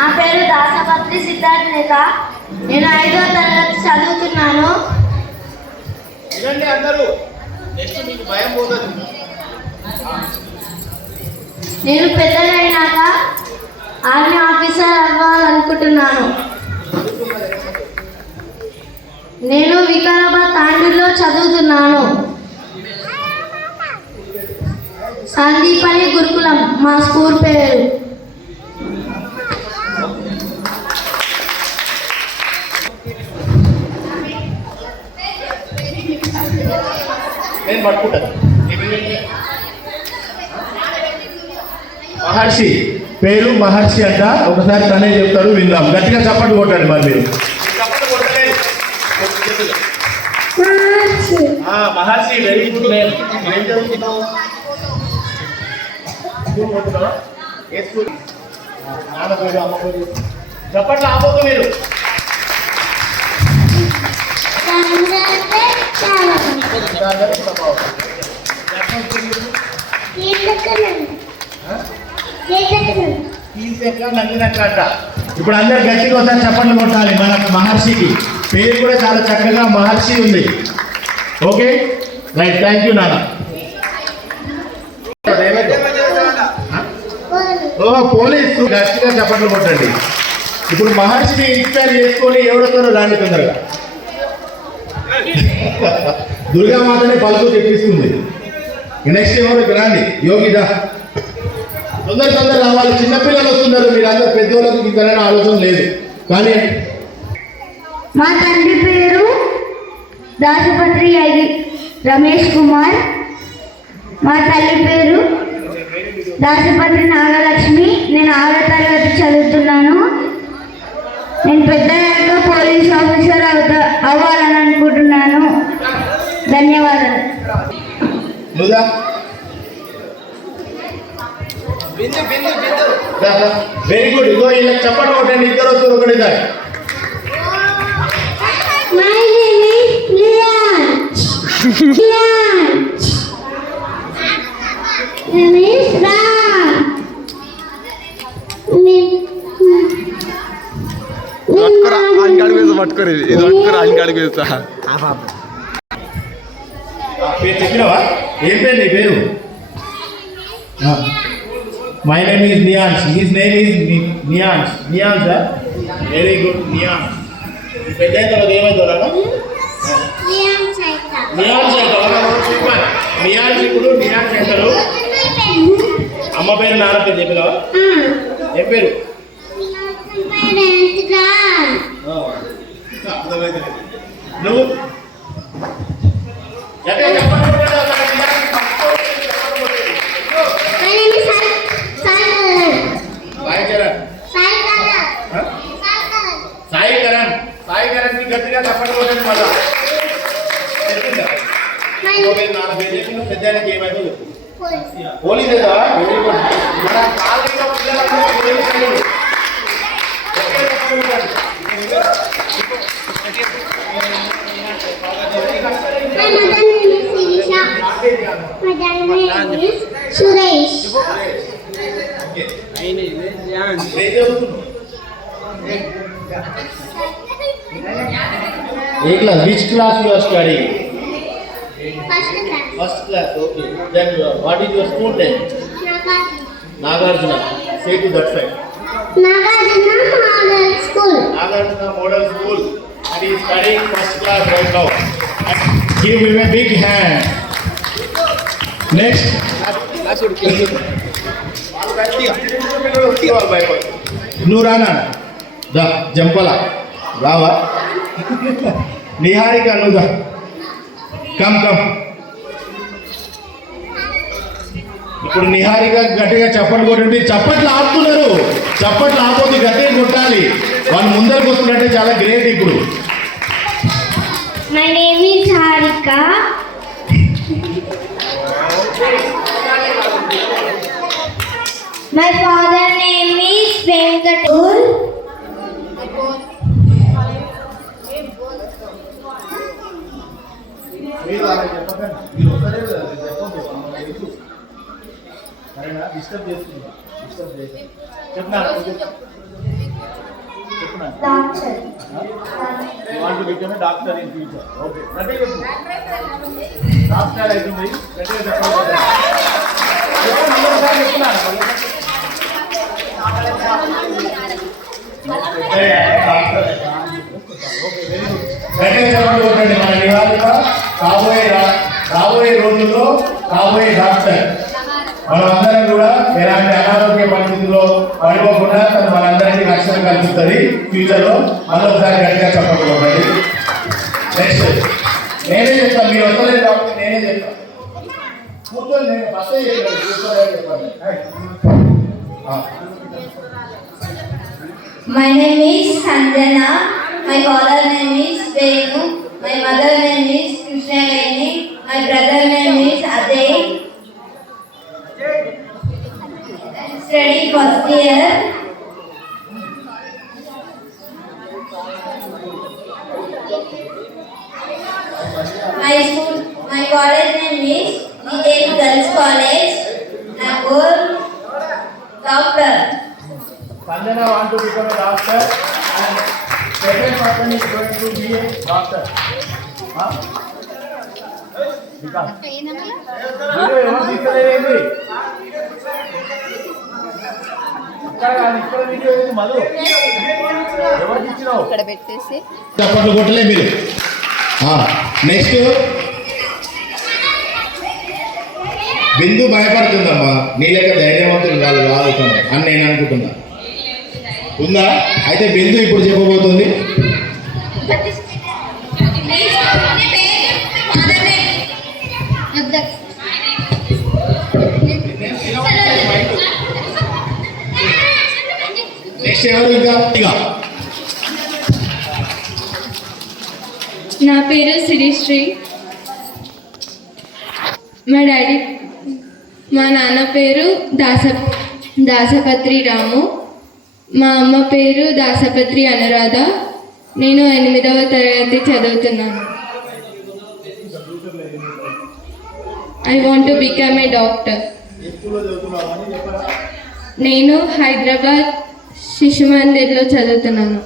నా పేరు దాసపత్రి సిద్ధార్థ నేత. నేను 5వ తరగతి చదువుతున్నాను. అందరూ నెక్స్ట్ మీకు భయం పోతుంది. నేను పెద్దలైనాక ఆర్మీ ఆఫీసర్ అవ్వాలనుకుంటున్నాను. నేను వికారాబాద్ తాండూరులో చదువుతున్నాను. సందీపని గురుకులం మా స్కూల్ పేరు. మహర్షి పేరు మహర్షి అంట. ఒకసారి తనే చెప్తారు, విందాం. గట్టిగా చప్పట్లు కొట్టండి. మరి మీరు మహర్షి వెరీ గుడ్ నేమ్. ఏం చదువుతున్నావు? నాన్న పేరు, అమ్మ పేరు చప్పట్లు ఆపోతు మీరు. ఇప్పుడు అందరు గట్టిగా ఒకసారి చప్పట్లు కొట్టాలి. మన మహర్షికి పేరు కూడా చాలా చక్కగా మహర్షి ఉంది. ఓకే రైట్, థ్యాంక్ యూ నాన్న. పోలీసు గట్టిగా చప్పట్లు కొట్టండి. ఇప్పుడు మహర్షిని ఇన్స్పైర్ చేసుకొని ఎవడొస్తారో రాండి తొందరగా. దుర్గామాతని పలుకు తెప్పిస్తుంది. నెక్స్ట్ ఎవరు రాండి. యోగిదా తొందర రావాలి. చిన్నపిల్లలు వస్తున్నారు. మీరు అందరు పెద్దోళ్ళకి ఇంతనైనా ఆలోచన లేదు. కానీ మా తండ్రి పేరు దాసపత్రి రమేష్ కుమార్. మా తల్లి పేరు దాసపత్రి నాగలక్ష్మి. నేను 6వ తరగతి చదువుతున్నాను. నేను పెద్దయ్యాక పోలీస్ ఆఫీసర్ అవ్వాలని అనుకుంటున్నాను. ధన్యవాదాలు. Very good. ఇగో ఇలా చెప్పండి ఒకటండి. ఇద్దరు వస్తారు ఒకటి. పట్టుకోరు ఇది పట్టుకోరు. ఆయన వేస్తా పేరు చెప్పినవా? ఏం పేరు నీ పేరు? My name is Niyans. His name is Niyans. Niyans very good. Niyans పెద్ద తర్వాత ఏమైందా? నియాన్స్ సూపర్. నియాన్స్ ఇప్పుడు నియాన్స్ అంటారు. అమ్మ పేరు నాన్న పేరు చెప్పినవా? ఏం పేరు? నువ్వు సాయి కరణ్. సాయి కరణ్ కి గట్టిగా తప్పని మళ్ళా నాన్న పేరు చెప్పిన పెద్ద ఏమైందో చెప్పు. పోలీస్ లేదా? Very good. మన కాలేజీలో పిల్లలందరూ సురేష్. ఏ class? Which class you are studying? First class. Okay. Then what is your school name? Nagarjuna. Say to that side. Nagarjuna Model School. Nagarjuna Model School. And he is studying first class right now. Give him a big hand. Next. నువ్వు రానా? దా జంపలా రావా? నిహారిక నువ్వు దా. Come. ఇప్పుడు నిహారిక గట్టిగా చప్పట్లు కొట్టండి. చప్పట్లు ఆపుతున్నారు. చప్పట్లు ఆపోతే గట్టిగా కొట్టాలి. వాళ్ళు ముందరికి వస్తున్నట్టే చాలా గ్రేట్. ఇప్పుడు my name is Harika. My father name is Venkatur. Disturb చేస్తున్నా. చెప్పినా చెప్తున్నాను. Doctor. You want to become a doctor in future. Okay. గట్టిగా చెప్పు. డాక్టర్ అవుతుంది. గట్టిగా చెప్పాలి. మన నివాళిక రాబోయే రోజుల్లో రాబోయే డాక్టర్. మనమందరం కూడా ఎలాంటి అనారోగ్య పరిస్థితుల్లో పడిపోకుండా మనందరికీ రక్షణ కల్పిస్తుంది ఫ్యూచర్ లో. మరొకసారి గట్టిగా చెప్పకపోకండి. నెక్స్ట్ నేనే చెప్తాను, మీరు వస్తలేదు కాబట్టి నేనే చెప్తాను. కూర్చొని నేను ఫస్ట్ కూర్చోలేదు చెప్పండి. My name is Sanjana. My father name is Venu. My mother name is Krishnaveni. My brother name is Ajay. Study first year. My college name is Vijay Girls College. Nagpur. Doctor. Sanjana want to become a doctor and second person is going to be a doctor. Huh? Because video ఎవరు తీసుకోలేదేంటి? ఇక్కడ video ఏది మధు ఎవరు తీసినావు? ఇక్కడ పెట్టేసి చప్పట్లు కొట్టలే మీరు. Next బిందు భయపడుతుందమ్మా, నీ లెక్క ధైర్యవంతులు వాళ్ళు వాడుతున్నాం అని నేను అనుకుంటున్నా. ఉందా? అయితే బిందు ఇప్పుడు చెప్పబోతుంది. నెక్స్ట్ ఎవరు ఇంకా? నా పేరు శ్రీశ్రీ. మా నాన్న పేరు దాసపత్రి రాము. మా అమ్మ పేరు దాసపత్రి అనురాధ. నేను 8వ తరగతి చదువుతున్నాను. I want to become a doctor. నేను హైదరాబాద్ శిశు మందిర్లో చదువుతున్నాను.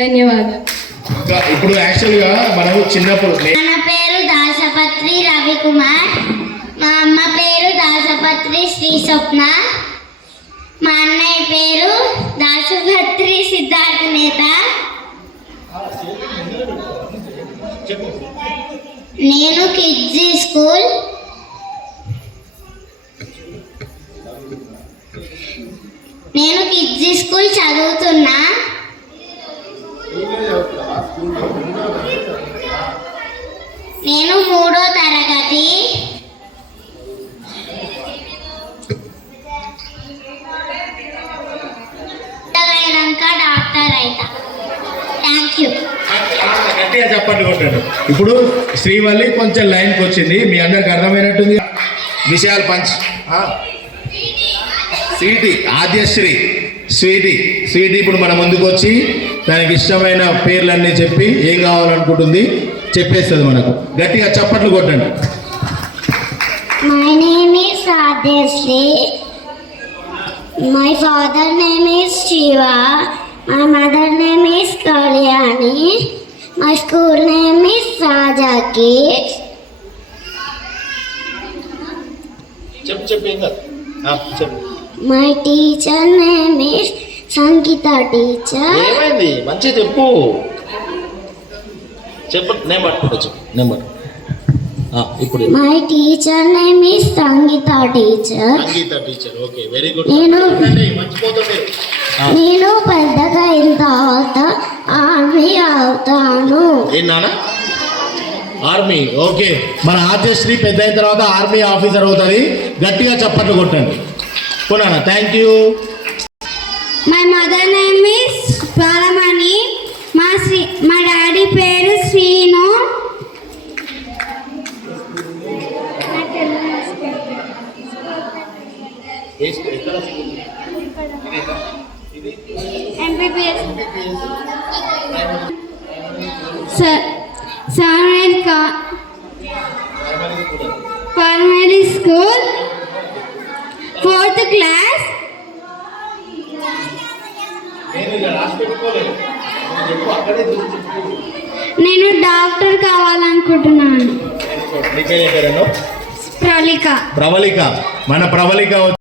ధన్యవాదాలు. ఇప్పుడు యాక్చువల్గా మనం చిన్నప్పుడు నా పేరు దాసపత్రి రవికుమార్. మా అమ్మ పేరు దాసపత్రి శ్రీ స్వప్న. మా అన్నయ్య పేరు దాసపత్రి సిద్ధార్థ నేత. నేను కిడ్జీ స్కూల్ చదువుతున్నా. నేను 3వ తరగతి. అయినాక డాక్టర్ అయితా. Thank you. గట్టిగా చెప్పండి కొట్టాడు. ఇప్పుడు శ్రీవల్లి కొంచెం లైన్కి వచ్చింది, మీ అందరికి అర్థమైనట్టుంది. విషయాలు పంచ్. స్వీటీ, ఆద్యశ్రీ, స్వీటీ ఇప్పుడు మన ముందుకు వచ్చి దానికి ఇష్టమైన పేర్లన్నీ చెప్పి ఏం కావాలనుకుంటుంది చెప్పేస్తుంది మనకు. గట్టిగా చప్పట్లు కొట్టండి. My name is Adeshri. My father name is Shiva. My mother name is Kalyani. My school name is Raja Kids. చెప్పు. My teacher name is Sankita teacher. ఏమైంది? మంచి చెప్పు. నేను పట్టుకోవచ్చు. ఇప్పుడు My teacher name is Sankita teacher. Okay, very good. నేను మర్చిపోతుంది. నేను పెద్దగా అయిన తర్వాత ఆర్మీ అవుతాను. ఏంటన్నా? ఆర్మీ. ఓకే, మన ఆద్యశ్రీ పెద్ద అయిన తర్వాత ఆర్మీ ఆఫీసర్ అవుతుంది. గట్టిగా చప్పట్లు కొట్టండి. కొనానా? Thank you. My mother name is Paramani. మా డాడీ పేరు Srinu. MBBS. Primary school 4th class. నేను ఇలా రాసి పెట్టుకోలేదు. నువ్వు చెప్పు, అక్కడే చూసి చెప్పు. నేను డాక్టర్ కావాలనుకుంటున్నాను. నీ పేరు ఏం పేరు? ప్రవళిక. ప్రవళిక. మన ప్రవళిక